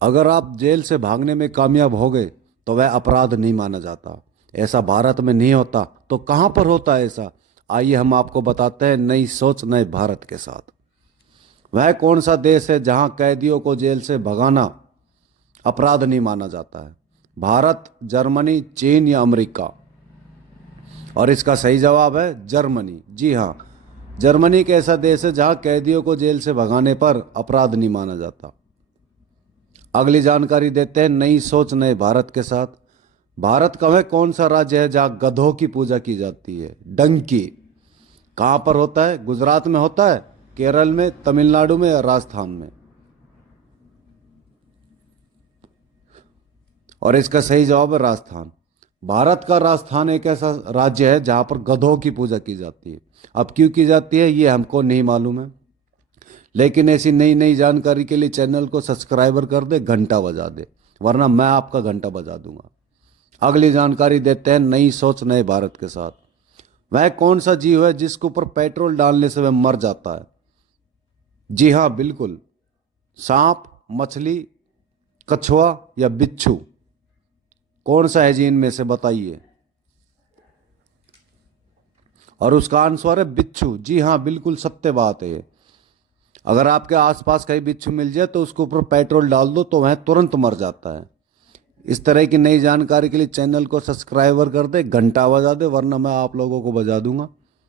अगर आप जेल से भागने में कामयाब हो गए तो वह अपराध नहीं माना जाता। ऐसा भारत में नहीं होता तो कहाँ पर होता है ऐसा? आइए हम आपको बताते हैं नई सोच नए भारत के साथ। वह कौन सा देश है जहां कैदियों को जेल से भगाना अपराध नहीं माना जाता है? भारत, जर्मनी, चीन या अमेरिका? और इसका सही जवाब है जर्मनी। जी हाँ, जर्मनी एक ऐसा देश है जहां कैदियों को जेल से भगाने पर अपराध नहीं माना जाता। अगली जानकारी देते हैं नई सोच नए भारत के साथ। भारत का वह कौन सा राज्य है जहां गधों की पूजा की जाती है? डंकी। कहां पर होता है? गुजरात में होता है, केरल में, तमिलनाडु में या राजस्थान में? और इसका सही जवाब है राजस्थान। भारत का राजस्थान एक ऐसा राज्य है जहां पर गधों की पूजा की जाती है। अब क्यों की जाती है ये हमको नहीं मालूम है, लेकिन ऐसी नई नई जानकारी के लिए चैनल को सब्सक्राइबर कर दे, घंटा बजा दे, वरना मैं आपका घंटा बजा दूंगा। अगली जानकारी देते हैं नई सोच नए भारत के साथ। वह कौन सा जीव है जिसके ऊपर पेट्रोल डालने से वह मर जाता है? जी हाँ, बिल्कुल, सांप, मछली, कछुआ या बिच्छू? कौन सा है जी इनमें से, बताइए। और उसका आंसर है बिच्छू। जी हाँ, बिल्कुल सत्य बात है ये। अगर आपके आसपास कहीं बिच्छू मिल जाए तो उसके ऊपर पेट्रोल डाल दो तो वह तुरंत मर जाता है। इस तरह की नई जानकारी के लिए चैनल को सब्सक्राइबर कर दे, घंटा बजा दे, वरना मैं आप लोगों को बजा दूंगा।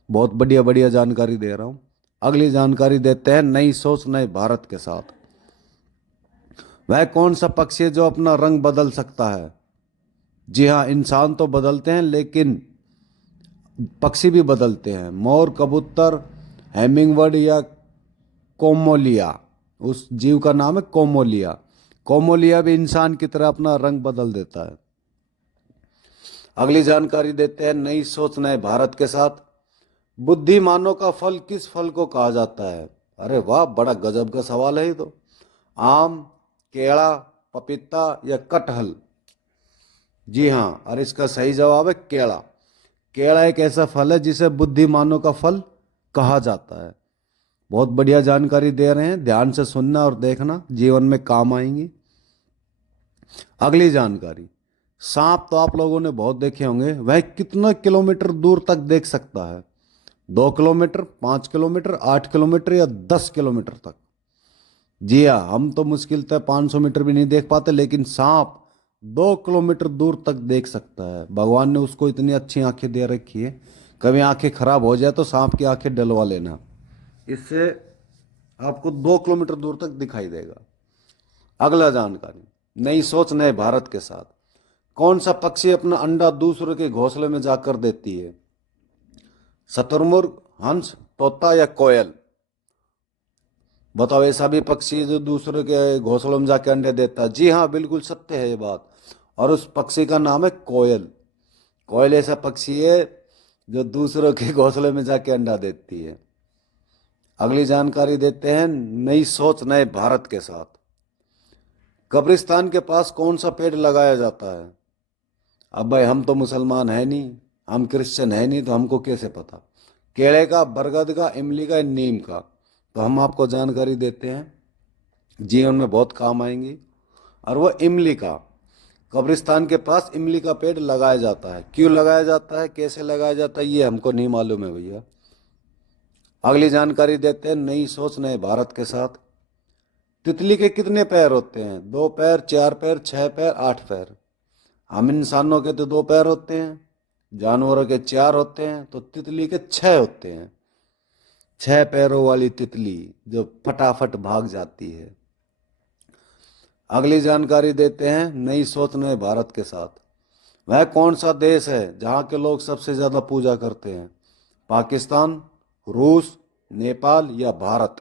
बहुत बढ़िया बढ़िया जानकारी दे रहा हूँ। अगली जानकारी देते हैं नई सोच नए भारत के साथ। वह कौन सा पक्षी है जो अपना रंग बदल सकता है? जी हाँ, इंसान तो बदलते हैं लेकिन पक्षी भी बदलते हैं। मोर, कबूतर, हैमिंगबर्ड या कोमोलिया? उस जीव का नाम है कोमोलिया। कोमोलिया भी इंसान की तरह अपना रंग बदल देता है। अगली जानकारी देते हैं नई सोच नए भारत के साथ। बुद्धिमानों का फल किस फल को कहा जाता है? अरे वाह, बड़ा गजब का सवाल है ये तो। आम, केला, पपीता या कटहल? जी हाँ, और इसका सही जवाब है केला। केला एक ऐसा फल है जिसे बुद्धिमानों का फल कहा जाता है। बहुत बढ़िया जानकारी दे रहे हैं, ध्यान से सुनना और देखना, जीवन में काम आएंगी। अगली जानकारी। सांप तो आप लोगों ने बहुत देखे होंगे, वह कितना किलोमीटर दूर तक देख सकता है? 2 किलोमीटर, 5 किलोमीटर, 8 किलोमीटर या 10 किलोमीटर तक? जी हाँ, हम तो मुश्किल से 500 मीटर भी नहीं देख पाते, लेकिन सांप 2 किलोमीटर दूर तक देख सकता है। भगवान ने उसको इतनी अच्छी आंखें दे रखी है। कभी आंखें खराब हो जाए तो सांप की आंखें डलवा लेना, इससे आपको 2 किलोमीटर दूर तक दिखाई देगा। अगला जानकारी नई सोच नए भारत के साथ। कौन सा पक्षी अपना अंडा दूसरे के घोंसले में जाकर देती है? शतुरमुर्ग, हंस, तोता या कोयल? बताओ, ऐसा भी पक्षी है जो दूसरे के घोंसलों में जाके अंडे देता है? जी हाँ, बिल्कुल सत्य है ये बात। और उस पक्षी का नाम है कोयल। कोयल ऐसा पक्षी है जो दूसरों के घोंसले में जाके अंडा देती है। अगली जानकारी देते हैं नई सोच नए भारत के साथ। कब्रिस्तान के पास कौन सा पेड़ लगाया जाता है? अब भाई, हम तो मुसलमान है नहीं, हम क्रिश्चियन है नहीं, तो हमको कैसे पता? केले का, बरगद का, इमली का, नीम का? तो हम आपको जानकारी देते हैं, जीवन में बहुत काम आएंगी। और वो इमली का। कब्रिस्तान के पास इमली का पेड़ लगाया जाता है। क्यों लगाया जाता है, कैसे लगाया जाता है, ये हमको नहीं मालूम है भैया। अगली जानकारी देते हैं नई सोच नए भारत के साथ। तितली के कितने पैर होते हैं? 2 पैर, 4 पैर, 6 पैर, 8 पैर? हम इंसानों के तो 2 पैर होते हैं, जानवरों के 4 होते हैं, तो तितली के 6 होते हैं। 6 पैरों वाली तितली जो फटाफट भाग जाती है। अगली जानकारी देते हैं नई सोच नए भारत के साथ। वह कौन सा देश है जहाँ के लोग सबसे ज्यादा पूजा करते हैं? पाकिस्तान, रूस, नेपाल या भारत?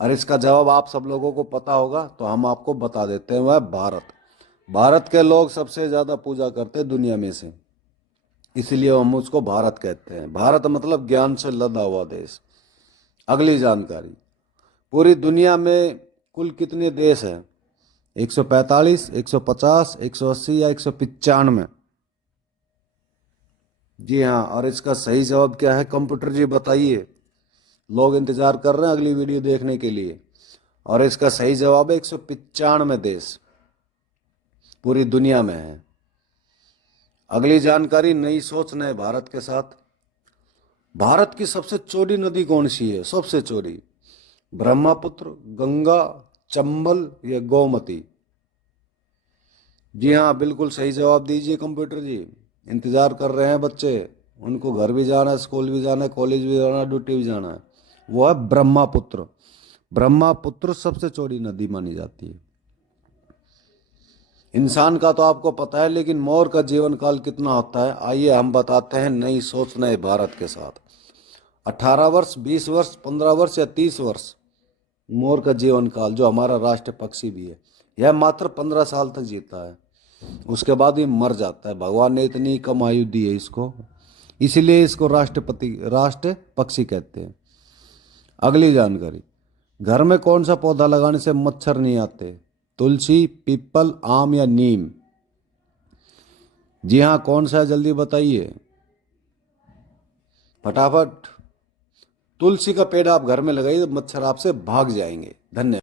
और इसका जवाब आप सब लोगों को पता होगा, तो हम आपको बता देते हैं, वह भारत। भारत के लोग सबसे ज्यादा पूजा करते हैं दुनिया में से, इसलिए हम उसको भारत कहते हैं। भारत मतलब ज्ञान से लदा हुआ देश। अगली जानकारी। पूरी दुनिया में कुल कितने देश हैं? 145, 150, 180 या 195? जी हाँ, और इसका सही जवाब क्या है, कंप्यूटर जी बताइए। लोग इंतजार कर रहे हैं अगली वीडियो देखने के लिए। और इसका सही जवाब है 195 देश पूरी दुनिया में है। अगली जानकारी, नई सोच नए भारत के साथ। भारत की सबसे चौड़ी नदी कौन सी है? सबसे चौड़ी, ब्रह्मपुत्र, गंगा, चंबल या गोमती? जी हाँ, बिल्कुल सही जवाब दीजिए कंप्यूटर जी। इंतजार कर रहे हैं बच्चे, उनको घर भी जाना है, स्कूल भी जाना है, कॉलेज भी जाना है, ड्यूटी भी जाना है। वो है ब्रह्मपुत्र। ब्रह्मपुत्र सबसे चौड़ी नदी मानी जाती है। इंसान का तो आपको पता है, लेकिन मोर का जीवन काल कितना होता है? आइए हम बताते हैं नई सोच नए भारत के साथ। 18 वर्ष, 20 वर्ष, 15 वर्ष या 30 वर्ष? मोर का जीवन काल, जो हमारा राष्ट्र पक्षी भी है, यह मात्र 15 साल तक जीता है। उसके बाद ये मर जाता है। भगवान ने इतनी कम आयु दी है इसको, इसीलिए इसको राष्ट्र पक्षी कहते हैं। अगली जानकारी, घर में कौन सा पौधा लगाने से मच्छर नहीं आते? तुलसी, पीपल, आम या नीम? जी हाँ, कौन सा है जल्दी बताइए फटाफट। तुलसी का पेड़ आप घर में लगाइए, मच्छर आपसे भाग जाएंगे। धन्यवाद।